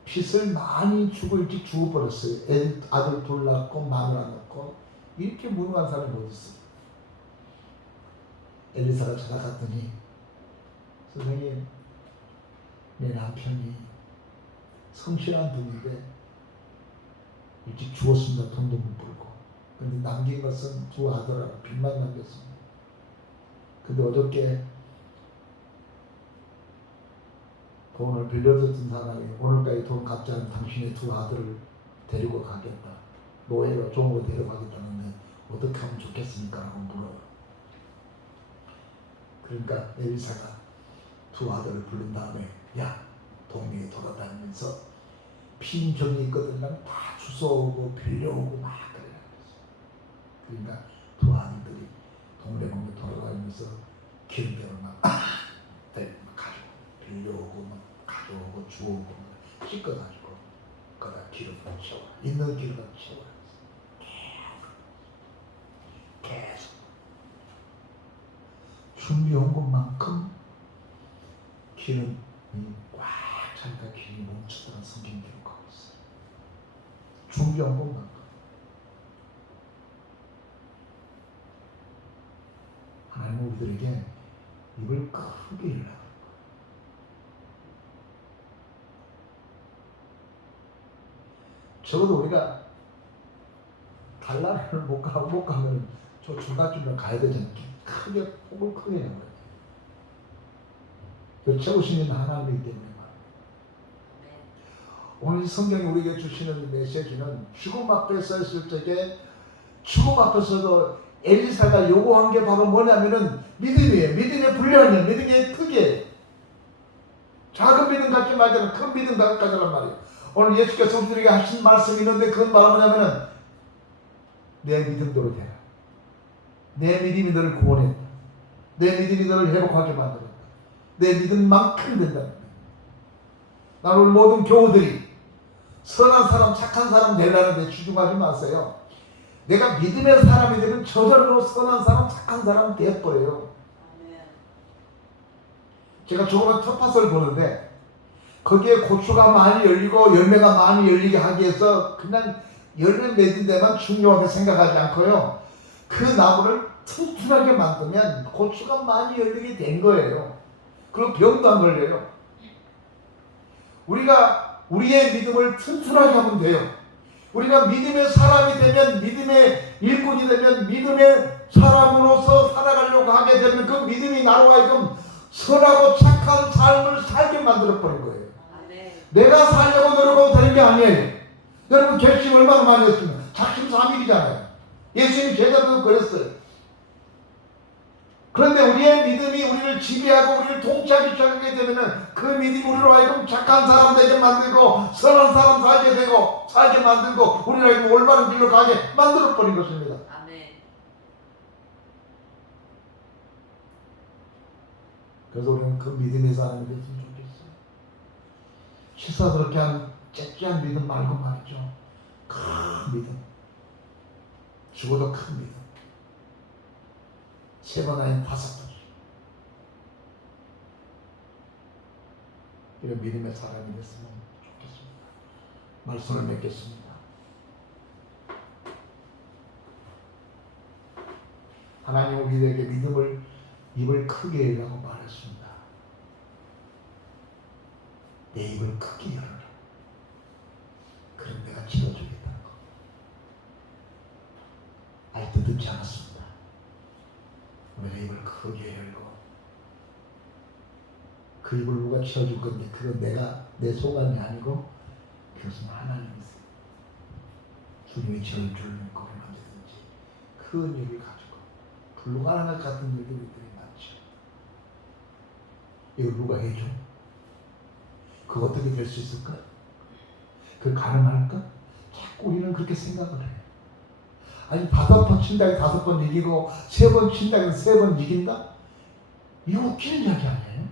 빚을 많이 주고 일찍 죽어버렸어요. 아들 둘 낳고 마누라 낳고 이렇게 무능한 사람이 어디 있어요? 엘리사가 찾아갔더니 선생님 내 남편이 성실한 분인데 일찍 죽었습니다. 돈도 못 벌고. 근데 남긴 것은 2 아들하고 빚만 남겼습니다. 근데 어저께 돈을 빌려줬던 사람이 오늘까지 돈 갚지 않은 당신의 2 아들을 데리고 가겠다. 노예로 종으로 데려가겠다는데 어떻게 하면 좋겠습니까? 라고 물어요. 그러니까 엘리사가 2 아들을 부른 다음에 야 동네에 돌아다니면서 빈정이 있거든 다 주워오고 빌려오고 막 그래요. 그러니까 2 아들들이 동네 공에 돌아다니면서 기름배를 막 가지고 빌려오고 막 가져오고 주워오고 씻어가지고 거기다 기름을 채워 있는 기름을 채워 계속 준비한 것만큼 기름이 꽉 차니까 기름이 멈추더라는 성경 기록하고 있어요. 준비한 것만큼 하나님은 우리들에게 입을 크게 열라. 적어도 우리가 달나라를 못 가면 저 중간쯤에 가야 되잖아요. 크게 폭을 크게 내는 거예요. 그 채우시는 하나님이기 때문에 말이에요. 오늘 성경이 우리에게 주시는 메시지는 죽음 앞에 서 있을 적에 죽음 앞에서도 엘리사가 요구한 게 바로 뭐냐면은 믿음이에요. 믿음의 분량이에요. 믿음의 크기예요. 작은 믿음 갖지 말자는 큰 믿음 가져란 말이에요. 오늘 예수께서 우리에게 하신 말씀이 있는데 그건 바로 뭐냐면은 내 믿음대로 되라. 내 믿음이 너를 구원했다. 내 믿음이 너를 회복하게 만들었다. 내 믿음만큼 된다. 나는 우리 모든 교우들이 선한 사람, 착한 사람 되려는데 주중하지 마세요. 내가 믿음의 사람이 되면 저절로 선한 사람, 착한 사람 되어버려요. 제가 조그만 텃밭을 보는데 거기에 고추가 많이 열리고 열매가 많이 열리게 하기 위해서 그냥 열매 맺은 데만 중요하게 생각하지 않고요. 그 나무를 튼튼하게 만들면 고추가 많이 열리게 된 거예요. 그리고 병도 안 걸려요. 우리가 우리의 믿음을 튼튼하게 하면 돼요. 우리가 믿음의 사람이 되면, 믿음의 일꾼이 되면, 믿음의 사람으로서 살아가려고 하게 되면 그 믿음이 나로 하여금 선하고 착한 삶을 살게 만들어버린 거예요. 내가 살려고 노력하고 되는 게 아니에요. 여러분 결심 얼마나 많이 했습니까? 작심삼일이잖아요. 예수님 제자들도 그랬어요. 그런데 우리의 믿음이 우리를 지배하고 우리를 통치하기 시작하게 되면 그 믿음이 우리로 하여금 착한 사람 되게 만들고 선한 사람 살게 만들고 우리를 하여금 올바른 길로 가게 만들어버린 것입니다. 아멘. 그래서 우리는 그 믿음의 사람이 됐으면 좋겠어요. 시사스럽게 한 째끼한 믿음 말고 말이죠. 큰 믿음. 죽어도 큰 믿음. 3번 아닌 5번. 이런 믿음의 사람이 됐으면 좋겠습니다. 말씀을 맺겠습니다. 하나님 우리에게 입을 크게 열라고 말했습니다. 내 입을 크게 열어라. 그럼 내가 치워주겠다는 거. 아직도 듣지 않았습니다. 우리가 입을 크게 열고 그 입을 누가 치워줄 건데 그건 내 소관이 아니고 그것은 하나님이세요. 주님이 치워줄 줄 믿고 언제든지 큰 일을 가지고 불가능할 것 같은 일들이 많죠. 이걸 누가 해줘? 그거 어떻게 될 수 있을까? 그 가능할까? 자꾸 우리는 그렇게 생각을 해요. 아니 5번 친다고 5번 이기고 3번 친다고 3번 이긴다? 이거 웃기는 이야기 아니에요?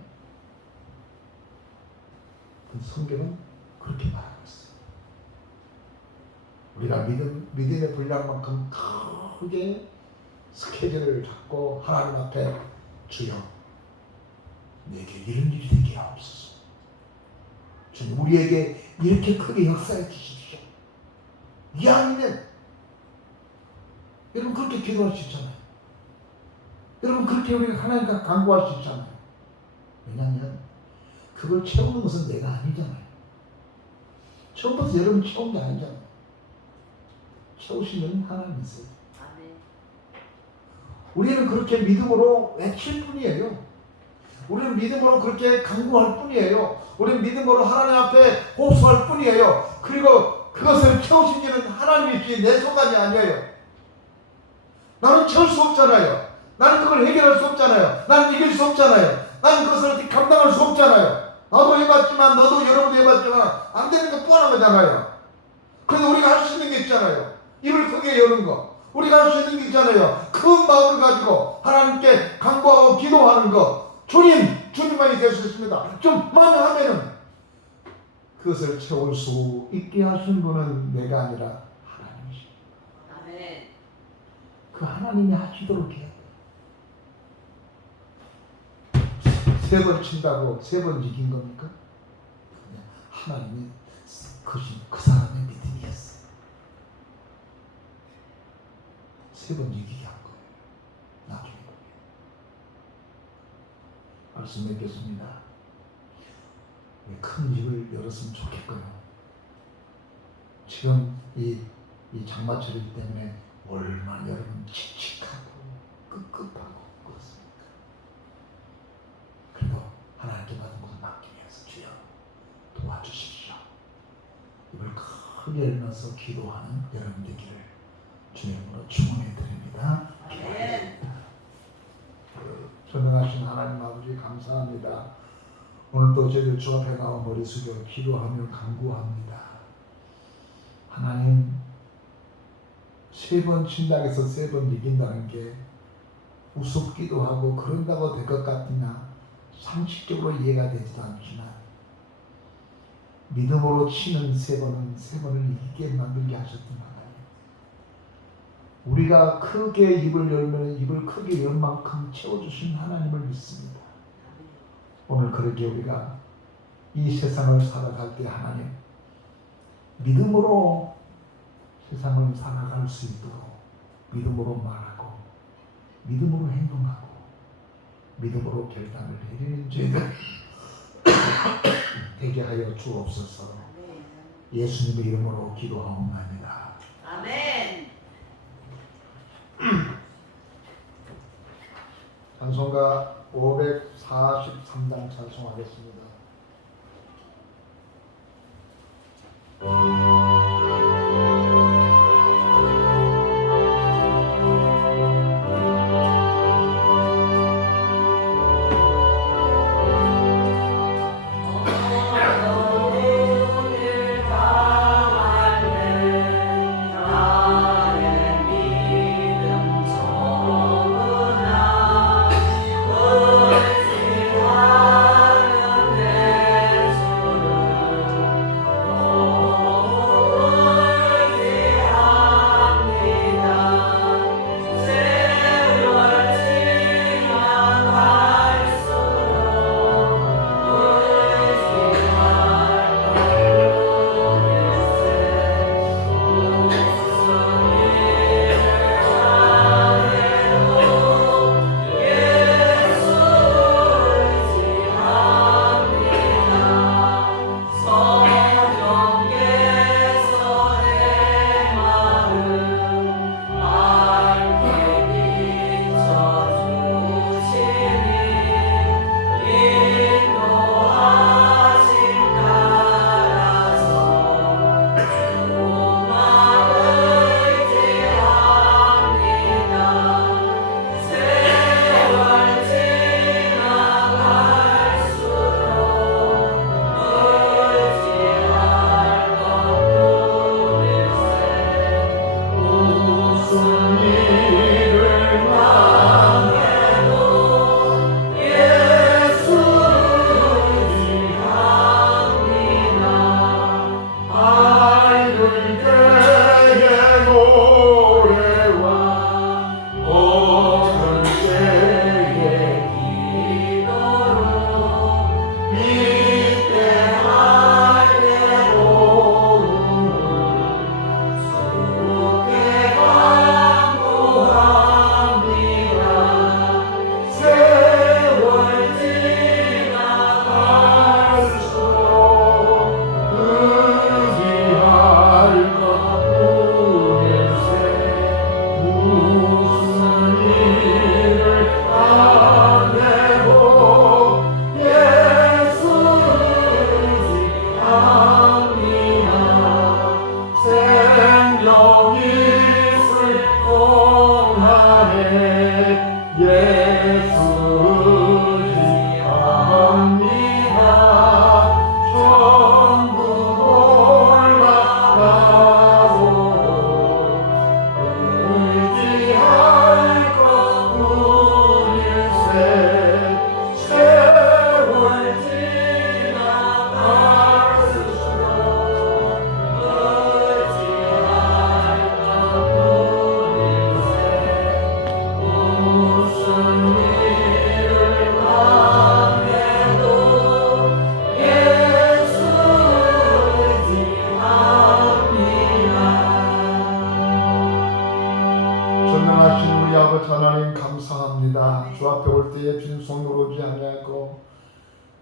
성경은 그렇게 말하고 있어요. 우리가 믿음의 분량만큼 크게 스케줄을 잡고 하나님 앞에 주여 내게 이런 일이 되게 하옵소서. 주님 우리에게 이렇게 크게 역사해 주십시오. 이왕이면 여러분 그렇게 기도할 수 있잖아요. 여러분 그렇게 우리가 하나님과 간구할 수 있잖아요. 왜냐하면 그걸 채우는 것은 내가 아니잖아요. 처음부터 여러분 채운 게 아니잖아요. 채우시는 하나님이세요. 우리는 그렇게 믿음으로 외칠 뿐이에요. 우리는 믿음으로 그렇게 간구할 뿐이에요. 우리는 믿음으로 하나님 앞에 호소할 뿐이에요. 그리고 그것을 채우신 이는 하나님이지 내 소관이 아니에요. 나는 채울 수 없잖아요. 나는 그걸 해결할 수 없잖아요. 나는 이길 수 없잖아요. 나는 그것을 어떻게 감당할 수 없잖아요. 나도 해봤지만 너도 여러분도 해봤지만 안 되는 거 뻔한 거잖아요. 그런데 우리가 할 수 있는 게 있잖아요. 입을 크게 여는 거. 우리가 할 수 있는 게 있잖아요. 큰 마음을 가지고 하나님께 간구하고 기도하는 거. 주님만이 될 수 있습니다. 좀 만하면은 그것을 채울 수 있게 하신 분은 내가 아니라 하나님이십니다. 아멘. 그 하나님이 하시도록 해야 돼요. 3번 친다고 3번 이긴 겁니까? 그냥 하나님이 그 사람의 믿음이었어요. 3번 이기게 한 거예요. 나중에 말씀 맺겠습니다. 큰 입을 열었으면 좋겠고요. 지금 이 장마철이기 때문에 얼마나 여러분 칙칙하고 끄급하고 그렇습니까? 그래도 하나님께 받은 것을 맡기 위해서 주여 도와주십시오. 입을 크게 열면서 기도하는 여러분 되기를 주님으로 축원해 드립니다. 아멘. 전능하신 하나님 아버지 감사합니다. 오늘도 저희들 주 앞에 나와 머리 숙여 기도하며 간구합니다. 하나님 3번 친다고 해서 3번 이긴다는 게 우습기도 하고 그런다고 될 것 같으나 상식적으로 이해가 되지도 않지만 믿음으로 치는 3번을 이기게 만들게 하셨던 하나님, 우리가 크게 입을 열면 입을 크게 열 만큼 채워주신 하나님을 믿습니다. 오늘 그렇게 우리가 이 세상을 살아갈 때 하나님 믿음으로 세상을 살아갈 수 있도록 믿음으로 말하고 믿음으로 행동하고 믿음으로 결단을 내리는 저희들 되게 하여 주옵소서. 예수님의 이름으로 기도하옵나이다. 아멘. 찬송가 543단 찬송하겠습니다. 내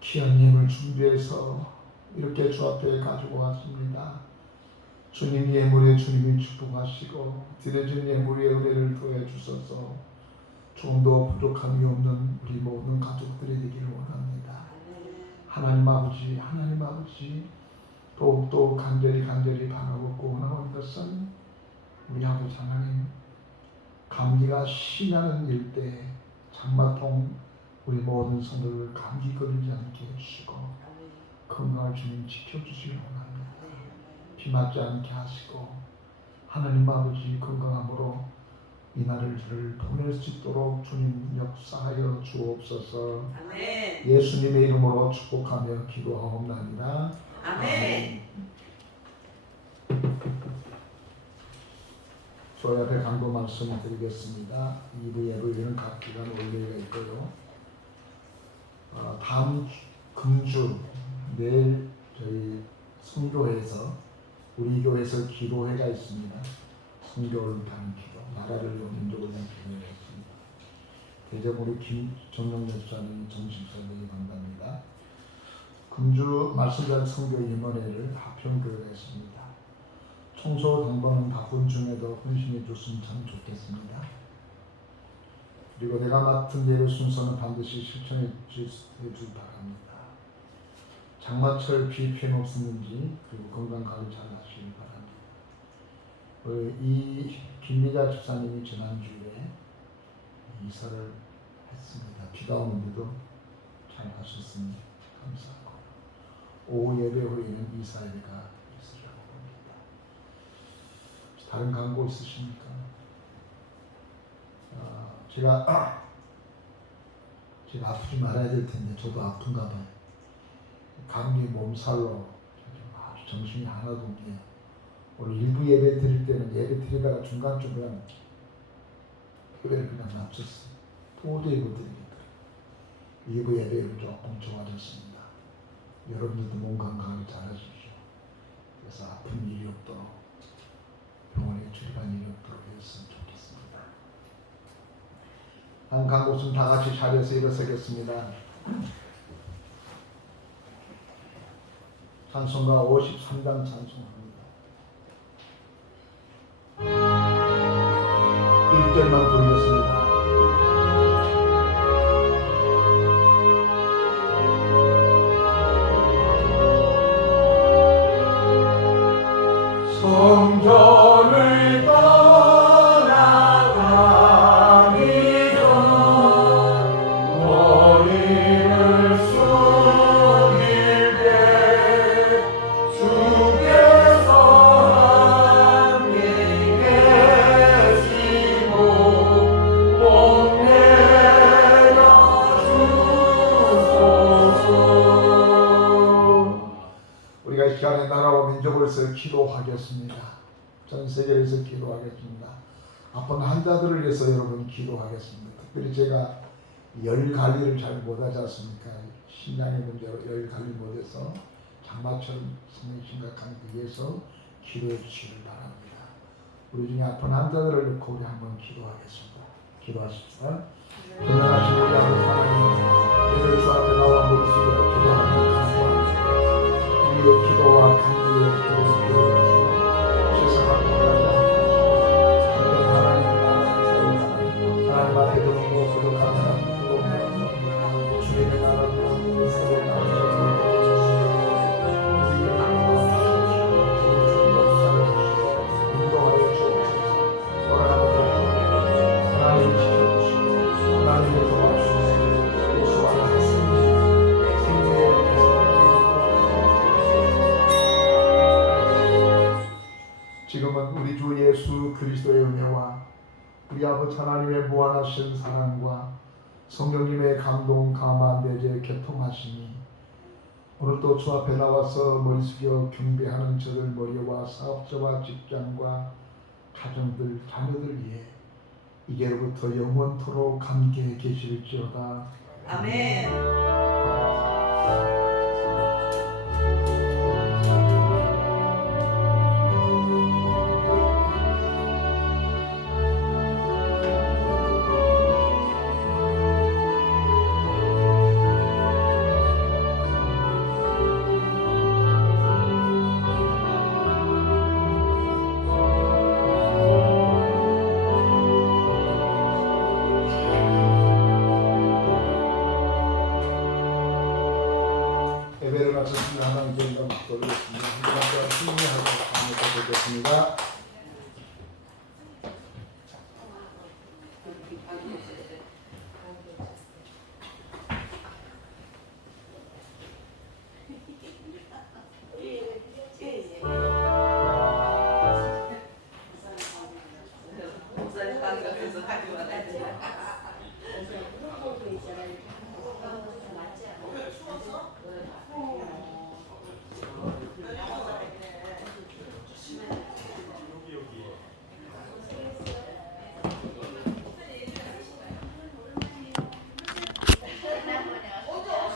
귀한 예물 준비해서 이렇게 주 앞에 가지고 왔습니다. 주님 예물에 주님이 축복하시고 드려진 예물에 은혜를 더해 주셔서 조금도 부족함이 없는 우리 모든 가족들이 되기를 원합니다. 하나님 아버지 더욱더 간절히 바라고 원하는 것은 우리 아버지 하나님 감기가 심하는 일대 장마통 우리 모든 성도를 감기 걸리지 않게 해주시고 건강을 주님 지켜주시기 원합니다. 비 맞지 않게 하시고 하나님 아버지 건강함으로 이 날을 보낼 수 있도록 주님 역사하여 주옵소서. 아멘. 예수님의 이름으로 축복하며 기도하옵나이다. 아멘. 저희 앞에 강도 말씀을 드리겠습니다. 2부 예배는 각 기간 올려가 있고요. 다음 금주 내일 저희 성교회에서 우리 교회에서 기도회가 있습니다. 성교를 위한 기도, 나라를 위한 민족을 위한 기도회가 있습니다. 대전으로 김정영 목사님이 정식선생이 간답니다. 금주 말씀잘 성교 임원회를 하평교회가 있습니다. 청소 당번은 바쁜 중에도 헌신해 줬으면 참 좋겠습니다. 그리고 내가 맡은 예배 순서는 반드시 실천해 줄 바랍니다. 장마철 비 피해 없었는지 그리고 건강 관리 잘 하시길 바랍니다. 이 김미자 집사님이 지난주에 이사를 했습니다. 비가 오는데도 잘 하셨으니 감사하고 오후 예배 후에는 이사 예배가 있으라고 봅니다. 다른 광고 있으십니까? 제가 아프지 말아야 될 텐데 저도 아픈가 봐요. 감기 몸살로 아주 정신이 하나도 없네요. 오늘 일부 예배 드릴 때는 예배 드리다가 중간중간 교회를 그냥 납쳤어요. 도저히 못 드리겠더라고요. 일부 예배를 조금 좋아졌습니다. 여러분들도 몸 건강하게 잘 하십시오. 그래서 아픈 일이 없도록 병원에 출입한 일이 없도록 했으면 좋겠습니다. 한 강곡순 다 같이 자리에서 일어서겠습니다. 찬송가 53장 찬송합니다. 1절만 부르겠습니다. 성전을 떠나가기 전 머리를 숙일 때 주께서 함께 계시고 복 내려 주소서. 우리가 이 시간에 나라와 민족을 위해서 기도하겠습니다. 전 세계에서 기도하겠습니다. 아픈 환자들을 위해서 여러분 기도하겠습니다. 특별히 제가 열 관리를 잘 못하지 않습니까? 신장의 문제로 열 관리 못해서 장마철 상당히 심각한 데 위해서 기도해 주시길 바랍니다. 우리 중에 아픈 환자들을 놓고 우리 한번 기도하겠습니다. 기도하십시다. 전능하신 우리 아버지 하나님, 예를 주 앞에 나와 머리 숙여 기도하는 간구합니다. 우리의 기도와 간구에 기도를 세상을 보호하지 않게 하시고 하나님 하나님 앞에 드는 것으로 감사합니다. 주님의 나라로 새로운 나라를 인도하여 주옵소서. 돌아가는 하나님 지켜주시고 하나님을 도와주시고 예수와 생명의 지금은 우리 주 예수 그리스도의 은혜와 우리 아버지 하나님의 무한하신 사랑과 성령님의 감동, 감화, 내재, 교통하시니 오늘도 주 앞에 나와서 머리 숙여 경배하는 저들 머리와 사업자와 직장과 가정들, 자녀들 위해 이제로부터 영원토록 함께 계실지어다. 아멘. 말씀을 하나님 저희가 막걸리겠습니다. 한번더 승리하고 다음에 또 뵙겠습니다. 목사님 가게에서 가지고 와가지고